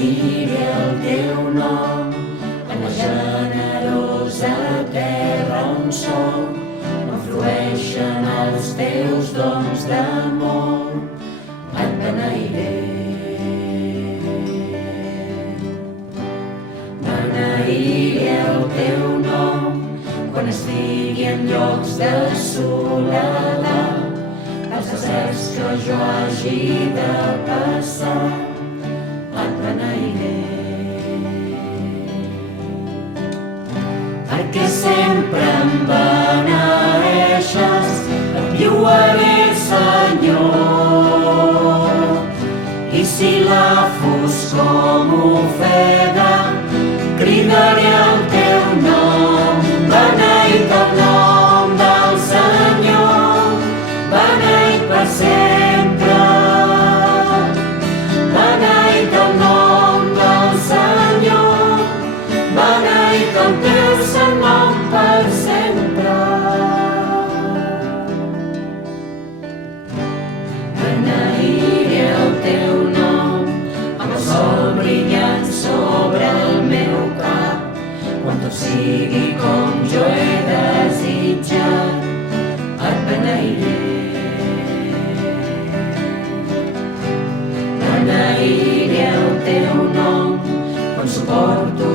Beneiré el teu nom en la generosa terra on som, on flueixen els teus dons d'amor. Et beneiré. Beneiré el teu nom quan estigui en llocs de soledat, els deserts que jo hagi de passar. Et beneiré. Perquè sempre em beneeixes, et lluaré, Senyor. I si la foscor m'ofega, cridaré el teu nom. Beneït el nom del Senyor, beneït per sempre. Beneït el nom del Senyor, beneït el teu sant nom per sempre. Beneiré el teu nom amb el sol brillant sobre el meu cap, quan tot sigui com jo he desitjat. Et beneiré. Beneiré el teu nom quan suporto